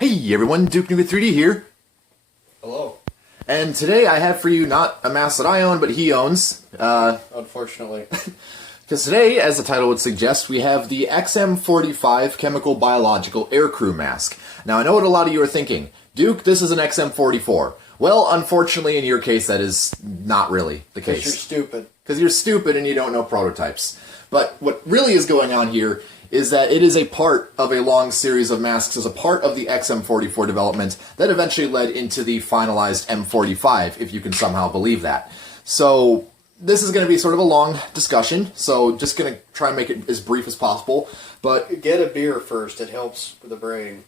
Hey everyone, Duke Nuka 3D here. Hello. And today I have for you not a mask that I own, but he owns. Unfortunately. Because today, as the title would suggest, we have the XM45 Chemical Biological Aircrew Mask. Now I know what a lot of you are thinking. Duke, this is an XM44. Well, unfortunately in your case that is not really the case. Because you're stupid. Because you're stupid and you don't know prototypes. But what really is going on here is that it is a part of a long series of masks as a part of the XM44 development that eventually led into the finalized M45, if you can somehow believe that. So this is going to be sort of a long discussion, so just going to try and make it as brief as possible. But Get a beer first, it helps with the brain.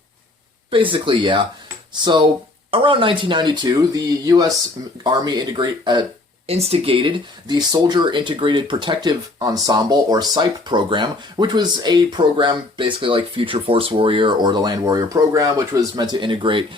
basically, yeah. So around 1992, the U.S. Army instigated the Soldier Integrated Protective Ensemble, or SIPE program, which was a program basically like Future Force Warrior or the Land Warrior program, which was meant to integrate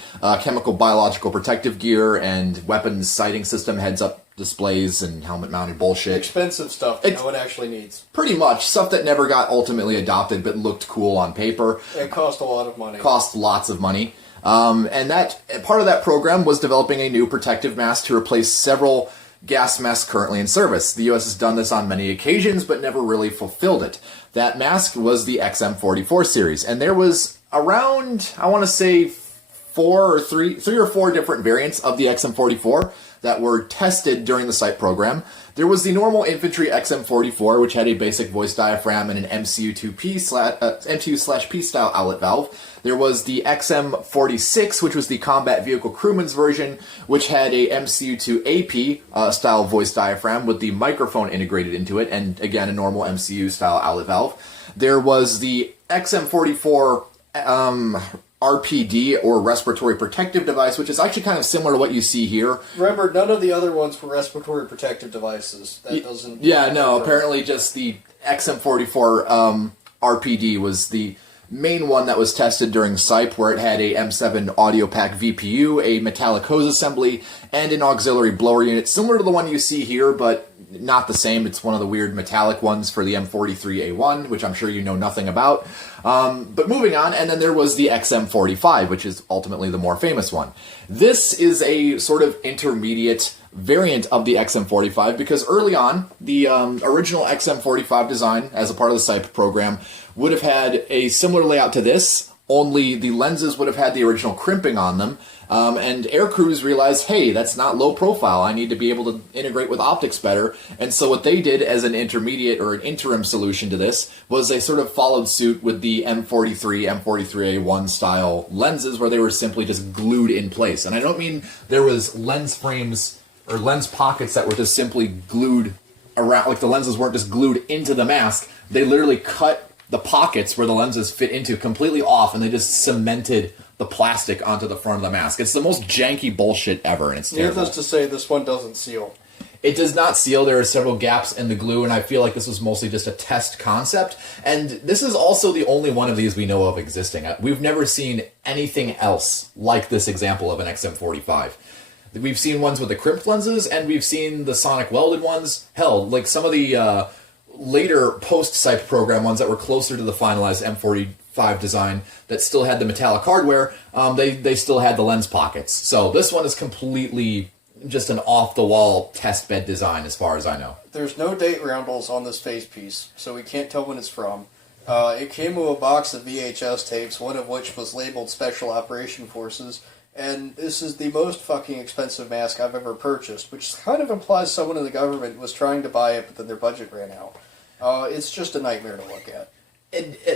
chemical biological protective gear and weapons sighting system, heads-up displays, and helmet-mounted bullshit. Expensive stuff that no one actually needs. Pretty much. Stuff that never got ultimately adopted but looked cool on paper. It cost a lot of money. Cost lots of money. And that part of that program was developing a new protective mask to replace several gas masks currently in service. The U.S. has done this on many occasions, but never really fulfilled it. That mask was the XM44 series, and there was around, I want to say, three or four different variants of the XM44 that were tested during the SIPE program. There was the normal infantry XM44, which had a basic voice diaphragm and an MCU/P style outlet valve. There was the XM46, which was the combat vehicle crewman's version, which had a MCU-to-AP style voice diaphragm with the microphone integrated into it, and again a normal MCU style outlet valve. There was the XM44 RPD, or respiratory protective device, which is actually kind of similar to what you see here. Remember, none of the other ones were respiratory protective devices. That doesn't... Yeah, no, apparently just the XM44 RPD was the main one that was tested during SIPE, where it had a M7 audio pack VPU, a metallic hose assembly, and an auxiliary blower unit, similar to the one you see here, but not the same. It's one of the weird metallic ones for the M43A1, which I'm sure you know nothing about. But moving on, and then there was the XM45, which is ultimately the more famous one. This is a sort of intermediate variant of the XM45 because early on, the original XM45 design, as a part of the SIPE program, would have had a similar layout to this, only the lenses would have had the original crimping on them, and air crews realized, hey, that's not low profile, I need to be able to integrate with optics better, and so what they did as an intermediate or an interim solution to this was they sort of followed suit with the M43, M43A1 style lenses, where they were simply just glued in place. And I don't mean there was lens frames or lens pockets that were just simply glued around, like the lenses weren't just glued into the mask, they literally cut the pockets where the lenses fit into completely off, and they just cemented the plastic onto the front of the mask. It's the most janky bullshit ever, and it's terrible. Needless to say, this one doesn't seal. It does not seal. There are several gaps in the glue, and I feel like this was mostly just a test concept. And this is also the only one of these we know of existing. We've never seen anything else like this example of an XM45. We've seen ones with the crimped lenses, and we've seen the sonic welded ones. Hell, like some of the later post-SIPE program ones that were closer to the finalized M45 design that still had the metallic hardware, they still had the lens pockets. So this one is completely just an off-the-wall test bed design as far as I know. There's no date roundels on this face piece, so we can't tell when it's from. It came with a box of VHS tapes, one of which was labeled Special Operation Forces, and this is the most fucking expensive mask I've ever purchased, which kind of implies someone in the government was trying to buy it, but then their budget ran out. It's just a nightmare to look at.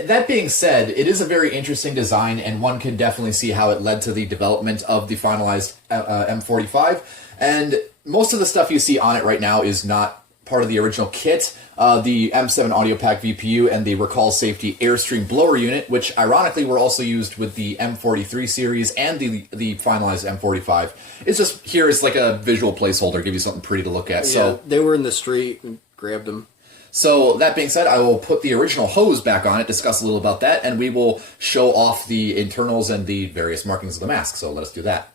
That being said, it is a very interesting design, and one can definitely see how it led to the development of the finalized M45. And most of the stuff you see on it right now is not part of the original kit. The M7 audio pack VPU and the Recall Safety Airstream blower unit, which ironically were also used with the M43 series and the finalized M45. It's just here as like a visual placeholder, give you something pretty to look at. Yeah, so they were in the street and grabbed them. So that being said, I will put the original hose back on it, discuss a little about that, and we will show off the internals and the various markings of the mask. So let us do that.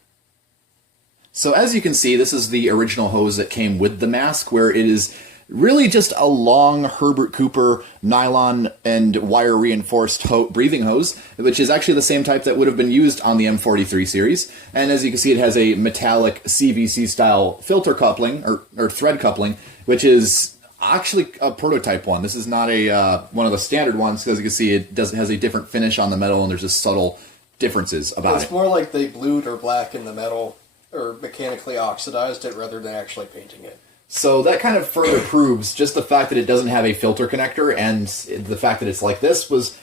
So as you can see, this is the original hose that came with the mask, where it is really just a long Herbert Cooper nylon and wire reinforced breathing hose, which is actually the same type that would have been used on the M43 series. And as you can see, it has a metallic CVC style filter coupling or thread coupling, which is actually a prototype one. This is not a one of the standard ones, because you can see it has a different finish on the metal, and there's just subtle differences about it. It's more like they blued or blackened the metal, or mechanically oxidized it rather than actually painting it. So that kind of further proves just the fact that it doesn't have a filter connector, and the fact that it's like this was,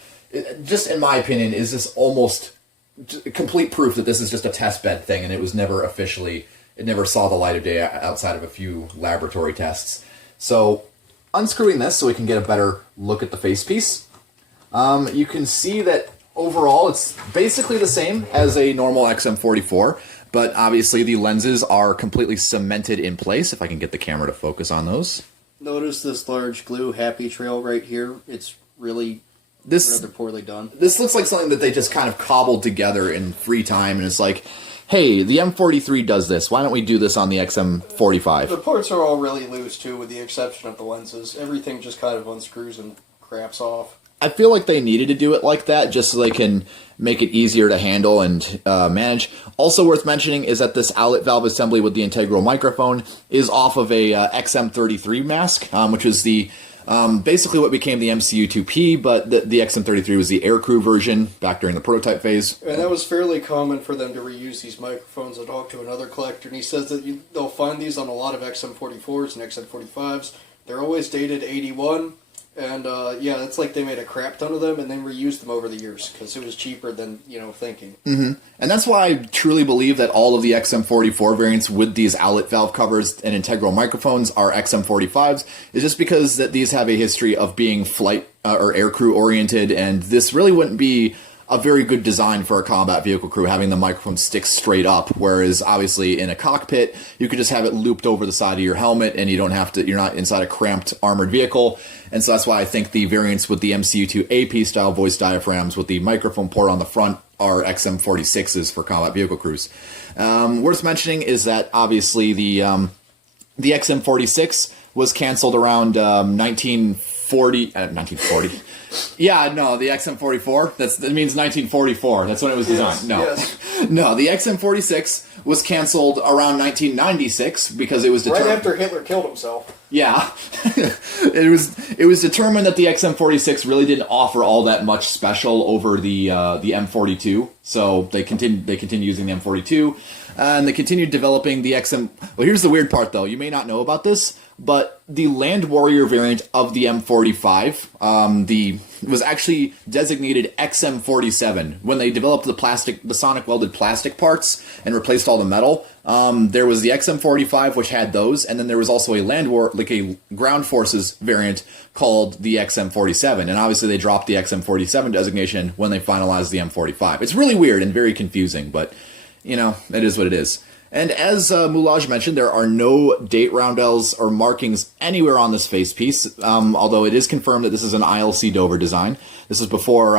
just in my opinion, is this almost complete proof that this is just a test bed thing, and it was never officially, it never saw the light of day outside of a few laboratory tests. So unscrewing this so we can get a better look at the facepiece, you can see that overall it's basically the same as a normal XM44, but obviously the lenses are completely cemented in place, if I can get the camera to focus on those. Notice this large glue happy trail right here. It's really rather poorly done. This looks like something that they just kind of cobbled together in free time, and it's like, hey, the M43 does this. Why don't we do this on the XM45? The parts are all really loose, too, with the exception of the lenses. Everything just kind of unscrews and craps off. I feel like they needed to do it like that just so they can make it easier to handle and manage. Also worth mentioning is that this outlet valve assembly with the integral microphone is off of a XM33 mask, which is the basically what became the MCU2P, but the XM33 was the aircrew version back during the prototype phase. And that was fairly common for them to reuse these microphones. I talked to another collector, and he says that they'll find these on a lot of XM44s and XM45s. They're always dated 81, and yeah, it's like they made a crap ton of them and then reused them over the years because it was cheaper than, thinking. Mm-hmm. And that's why I truly believe that all of the XM44 variants with these outlet valve covers and integral microphones are XM45s, is just because that these have a history of being flight or aircrew oriented, and this really wouldn't be a very good design for a combat vehicle crew, having the microphone stick straight up, whereas obviously in a cockpit you could just have it looped over the side of your helmet and you're not inside a cramped armored vehicle. And so that's why I think the variants with the MCU2 AP style voice diaphragms with the microphone port on the front are XM46s for combat vehicle crews. Worth mentioning is that obviously the XM46 was canceled around 1940. Yeah, no, the XM44, that means 1944. That's when it was designed. Yes. No, the XM46 was canceled around 1996 because it was determined... Right after Hitler killed himself. Yeah. It was determined that the XM46 really didn't offer all that much special over the M42, so they continued using the M42, and they continued developing the XM... Well, here's the weird part, though. You may not know about this, but the Land Warrior variant of the M45, was actually designated XM47 when they developed the sonic welded plastic parts and replaced all the metal. There was the XM45, which had those, and then there was also a a ground forces variant called the XM47, and obviously they dropped the XM47 designation when they finalized the M45. It's really weird and very confusing, but it is what it is. And as Moulage mentioned, there are no date roundels or markings anywhere on this facepiece, although it is confirmed that this is an ILC Dover design. This is before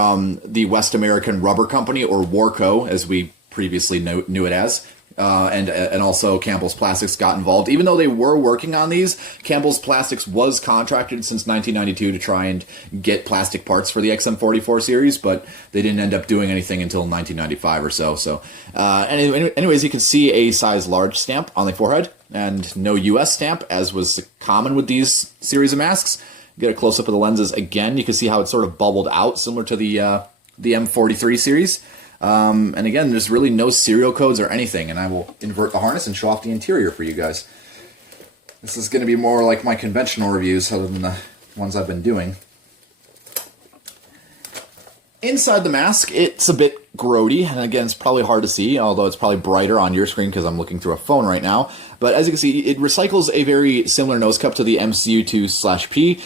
the West American Rubber Company, or Warco, as we previously knew it as, and also Campbell's Plastics got involved. Even though they were working on these, Campbell's Plastics was contracted since 1992 to try and get plastic parts for the XM44 series, but they didn't end up doing anything until 1995 or so. So, anyways, you can see a size large stamp on the forehead and no US stamp, as was common with these series of masks. Get a close-up of the lenses again. You can see how it's sort of bubbled out, similar to the M43 series. And again, there's really no serial codes or anything, and I will invert the harness and show off the interior for you guys. This is going to be more like my conventional reviews, other than the ones I've been doing. Inside the mask, it's a bit grody, and again, it's probably hard to see, although it's probably brighter on your screen because I'm looking through a phone right now. But as you can see, it recycles a very similar nose cup to the MCU2/P.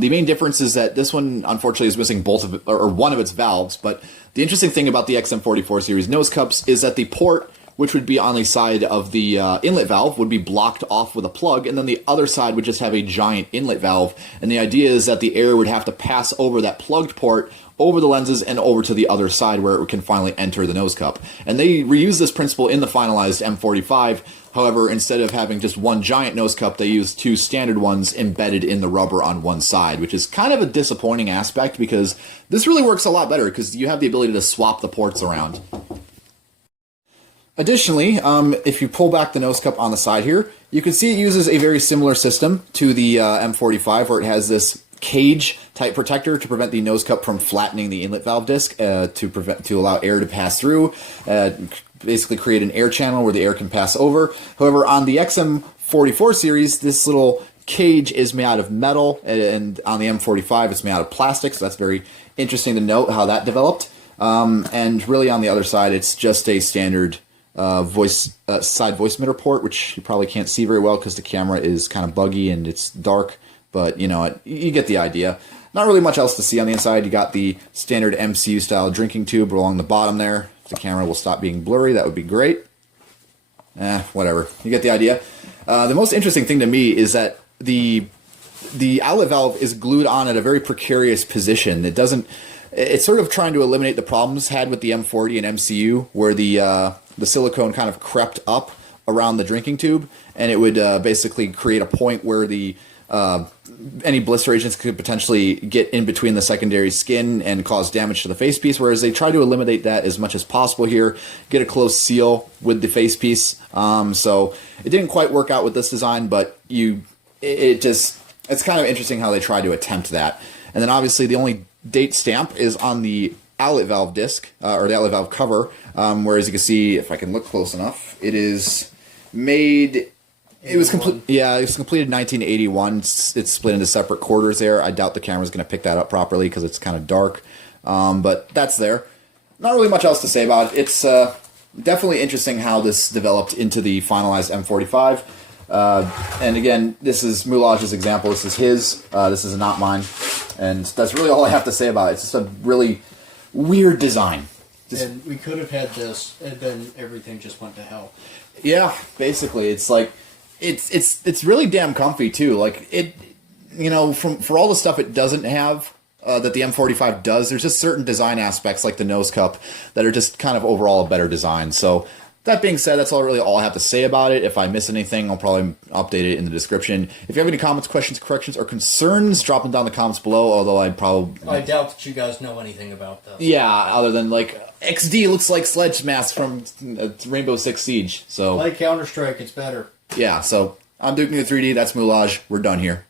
The main difference is that this one, unfortunately, is missing one of its valves, but the interesting thing about the XM44 series nose cups is that the port which would be on the side of the inlet valve, would be blocked off with a plug, and then the other side would just have a giant inlet valve. And the idea is that the air would have to pass over that plugged port, over the lenses, and over to the other side where it can finally enter the nose cup. And they reuse this principle in the finalized M45. However, instead of having just one giant nose cup, they use two standard ones embedded in the rubber on one side, which is kind of a disappointing aspect because this really works a lot better because you have the ability to swap the ports around. Additionally, if you pull back the nose cup on the side here, you can see it uses a very similar system to the M45, where it has this cage type protector to prevent the nose cup from flattening the inlet valve disc to allow air to pass through, basically create an air channel where the air can pass over. However, on the XM44 series, this little cage is made out of metal, and on the M45 it's made out of plastic, so that's very interesting to note how that developed. And really on the other side, it's just a standard side voice emitter port, which you probably can't see very well because the camera is kind of buggy and it's dark, but you know, you get the idea. Not really much else to see on the inside. You got the standard MCU style drinking tube along the bottom there. If the camera will stop being blurry, that would be great. Whatever. You get the idea. The most interesting thing to me is that the outlet valve is glued on at a very precarious position. It's sort of trying to eliminate the problems had with the M40 and MCU, where the silicone kind of crept up around the drinking tube, and it would basically create a point where the any blister agents could potentially get in between the secondary skin and cause damage to the facepiece, whereas they try to eliminate that as much as possible here, get a close seal with the facepiece. So it didn't quite work out with this design, but it's kind of interesting how they try to attempt that. And then obviously the only date stamp is on the outlet valve disc, or the outlet valve cover, whereas you can see, if I can look close enough, it is made... It was completed in 1981. It's split into separate quarters there. I doubt the camera's going to pick that up properly because it's kind of dark. But that's there. Not really much else to say about it. It's definitely interesting how this developed into the finalized M45. And again, this is Moulage's example. This is his. This is not mine. And that's really all I have to say about it. It's just a really weird design. And we could have had this, and then everything just went to hell. Yeah, basically. It's like... It's really damn comfy too. Like it, you know, for all the stuff it doesn't have that the M45 does, there's just certain design aspects like the nose cup that are just kind of overall a better design. So that being said, that's all I have to say about it. If I miss anything, I'll probably update it in the description. If you have any comments, questions, corrections, or concerns, drop them down in the comments below. Although I doubt that you guys know anything about this. Yeah, other than like XD looks like Sledge Mask from Rainbow Six Siege. So like Counter-Strike, it's better. Yeah, so I'm Duke New 3D, that's Moulage, we're done here.